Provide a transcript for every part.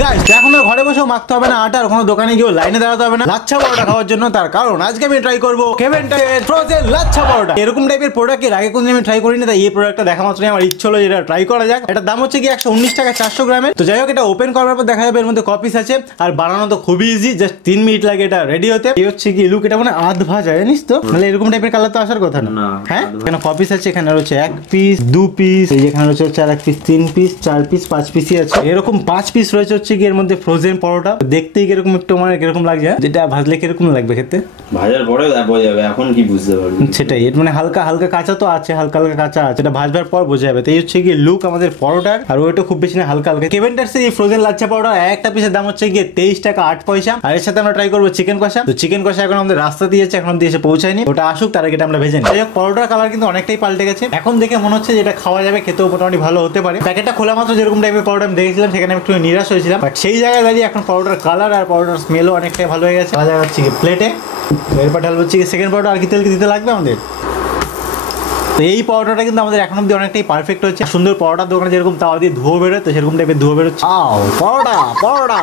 Guys এখন আর ঘরে বসেও মাখতে হবে না আটা, আর কোনো দোকানে গিয়ে লাইনে দাঁড়াতে হবে না লাচ্ছা পরোটা খাওয়ার জন্য। তার কারণ আজকে আমি ট্রাই করবো কেভেন্টাসের ফ্রোজেন লাচ্ছা পরোটা। এরকম টাইপের প্রোডাক্ট এর আগে কোনদিন আমি ট্রাই করিনি, তাই এই প্রোডাক্টটা দেখা মাত্রই আমার ইচ্ছে হলো যেটা ট্রাই করা যাক। এটার দাম হচ্ছে কি 119 টাকা 400 গ্রামের। তো যাই হোক, এটা ওপেন করার পর দেখা যাবে এর মধ্যে কপিস আছে, আর বানানো তো খুবই ইজি, জাস্ট 3 মিনিট লাগে এটা রেডি হতে। এই হচ্ছে কি লুক, এটা মানে আধ ভাজা, জানিস তো, মানে এরকম টাইপের কালার তো আসার কথা না। হ্যাঁ, এখানে কপিস আছে, এখানে রয়েছে 1 পিস 2 পিস, এই যেখানে রয়েছে 1 পিস 3 পিস 4 পিস 5 পিসই আছে, এরকম 5 পিস রয়েছে হচ্ছে কি এর মধ্যে ফ্রোজেন পরোটা। দেখতেই কিরকম একটু মানে কিরকম লাগছে, যেটা ভাজলে কিরকম লাগবে খেতে, ভাজার পরে বোঝা যাবে, এখন কি বুঝতে পারবি সেটাই। এর মানে হালকা হালকা কাঁচা তো আছে, হালকা হালকা কাঁচা আছে, এটা ভাজবার পর বোঝা যাবে। তো এই হচ্ছে কি লুক আমাদের পরোটার, আর ওইটা খুব বেশি না, হালকা হালকা। কেভেন্টাসের এই ফ্রোজেন লাচ্ছা পরোটা একটা পিসের দাম হচ্ছে গিয়ে 23 টাকা 8 পয়সা। আর এর সাথে আমরা ট্রাই করবো চিকেন কষা। তো চিকেন কষা এখন আমাদের রাস্তা দিয়েছে, এখন অব্দি এসে পৌঁছায়নি, ওটা আসুক তার আগে আমরা ভেজে নিই। যাই হোক, পরোটার কালার কিন্তু অনেকটাই পাল্টে গেছে, এখন দেখে মনে হচ্ছে যেটা খাওয়া যাবে, খেতেও মোটামুটি ভালো হতে পারে। প্যাকেটটা খোলা মাত্র যেরকম টাইপের পরোটা আমি দেখেছিলাম সেখানে আমি একটু নিরাশ হয়েছিলাম, বাট সেই জায়গায় দাঁড়িয়ে এখন পরোটার কালার আর পরোটার স্মেলও অনেকটাই ভালো হয়ে গেছে। ভাজা যাচ্ছে প্লেটে, এরপর ঢালবো হচ্ছে সেকেন্ড পরোটা। আর কি তেল কি দিতে লাগবে আমাদের? তো এই পরোটাটা কিন্তু আমাদের এখন অব্দি অনেকটাই পারফেক্ট হচ্ছে। সুন্দর পরোটার দোকানে যেরকম তাওয়া দিয়ে ধুয়ো বেরোয়, তো সেরকম টাইপের ধুয়ো বেরোচ্ছে। পরোটা পরোটা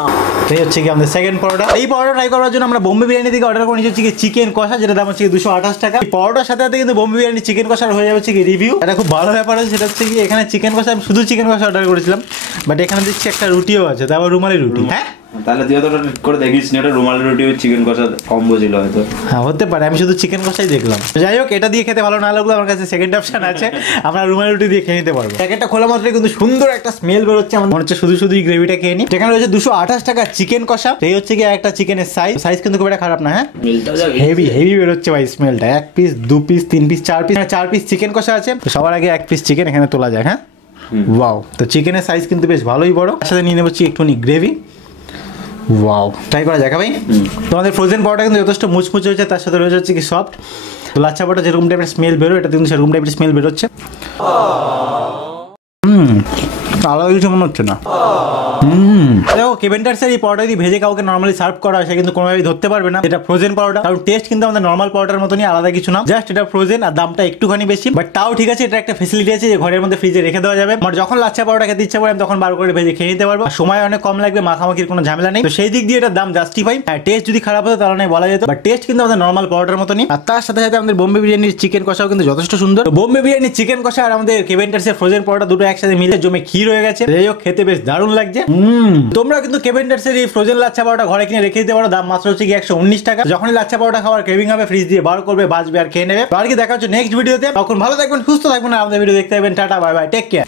এই হচ্ছে কি আমাদের সেকেন্ড পরোটা। এই পরোটা ট্রাই করার জন্য আমরা বোম্বে বিরিয়ানি থেকে অর্ডার করে নিয়েছি কি চিকেন কষা, যেটা দাম হচ্ছে 228 টাকা। এই পরোটার সাথে সাথে কিন্তু বোম্বে বিরিয়ানি চিকেন কষার হয়ে যাচ্ছে কি রিভিউ। এটা খুব ভালো ব্যাপার হচ্ছে, সেটা হচ্ছে কি এখানে চিকেন কষা, আমি শুধু চিকেন কষা অর্ডার করেছিলাম, বাট এখানে দেখছি একটা রুটিও আছে, তারপর রুমালি রুটি। হ্যাঁ, তাহলে তুই অতটা করে দেখিস না, এটা রুমালি রুটি চিকেন কষা কম্বো ছিল হয়তো। হ্যাঁ হতে পারে, আমি শুধু চিকেন কষাই দেখলাম। যাই হোক, এটা দিয়ে খেতে ভালো না লাগলো, আমার কাছে সেকেন্ড অপশন আছে, আমরা রুমালি রুটি দিয়ে খেয়ে নিতে পারবো। প্যাকেটটা খোলা মাত্রই কিন্তু সুন্দর একটা স্মেল বেরোচ্ছে, আমার মনে হচ্ছে শুধু শুধু গ্রেভিটা খেয়ে নিই। যেখানে রয়েছে 228 টাকা চিকেন কষা। এই হচ্ছে কি একটা চিকেনের সাইজ কিন্তু খুব একটা খারাপ না। হ্যাঁ, হেভি হেভি বেরোচ্ছে ভাই স্মেলটা। 1 piece 2 piece 3 piece 4 piece 4 piece chicken কষা আছে। তো সবার আগে 1 পিস চিকেন এখানে তোলা যায়। হ্যাঁ, ওয়াও। তো চিকেনের সাইজ কিন্তু বেশ ভালোই বড়। তার সাথে নিয়ে নেবো একটুখানি গ্রেভি। ওয়াও, ট্রাই করা যাক ভাই। তোমাদের ফ্রোজেন পরোটা কিন্তু যথেষ্ট মুচমুচে হয়েছে, তার সাথে রয়েছে হচ্ছে কি সফট। তো লাচ্ছা পরোটা যেরকম টাইপের স্মেল বেরো, এটা কিন্তু সেরকম টাইপের স্মেল বেরোচ্ছে। আলাদা কিছু মনে হচ্ছে না। দেখো, কেভেন্টাসের এই পরোটা যদি ভেজে কাউকে নর্মালি সার্ভ করা হয়, সে কিন্তু কোনোভাবেই ধরতে পারবে না এটা ফ্রোজেন পরোটা, কারণ টেস্ট কিন্তু আমাদের নর্মাল পরোটার মতনই, আলাদা কিছু না, জাস্ট এটা ফ্রোজেন আর দামটা একটুখানি বেশি। বাট তাও ঠিক আছে, এটা একটা ফেসিলিটি আছে যে ঘরের মধ্যে ফ্রিজে রেখে দেওয়া যাবে। আমার যখন লাচ্ছা পরোটা খেতে ইচ্ছা করে আমি তখন বার করে ভেজে খেয়ে নিতে পারবো, সময় অনেক কম লাগবে, মাখামাখির কোনো ঝামেলা নেই। তো সেই দিক দিয়ে এটার দাম জাস্টিফাই। টেস্ট যদি খারাপ হতো তাহলে বলা যেত, বাট টেস্ট কিন্তু আমাদের নর্মাল পরোটার মতনই। আর তার সাথে সাথে আমাদের বোম্বে বিরিয়ানির চিকেন কষাও কিন্তু যথেষ্ট সুন্দর। বোম্বে বিরিয়ানির চিকেন কষা আর আমাদের কেভেন্টাসের ফ্রোজেন পরোটা দুটো একসাথে মিলে জমে ক্ষীর হয়ে গেছে। যাই হোক, খেতে বেশ দারুণ লাগছে। তোমরা কিন্তু কেভেন্টাসের এই ফ্রোজেন লাচ্ছা পরোটা ঘরে কিনে রেখে দিতে পারো, দাম মাত্র হচ্ছে কি 119 টাকা। যখনই লাচ্ছা পরোটা খাওয়ার ক্রেভিং হবে, ফ্রিজ দিয়ে বার করবে, বাজবে আর খেয়ে নেবে। আর কি দেখা হচ্ছে নেক্সট ভিডিওতে, তখন ভালো থাকবেন, সুস্থ থাকবেন, আর আমাদের ভিডিও দেখতে পাবেন। Tata, bye bye, take care.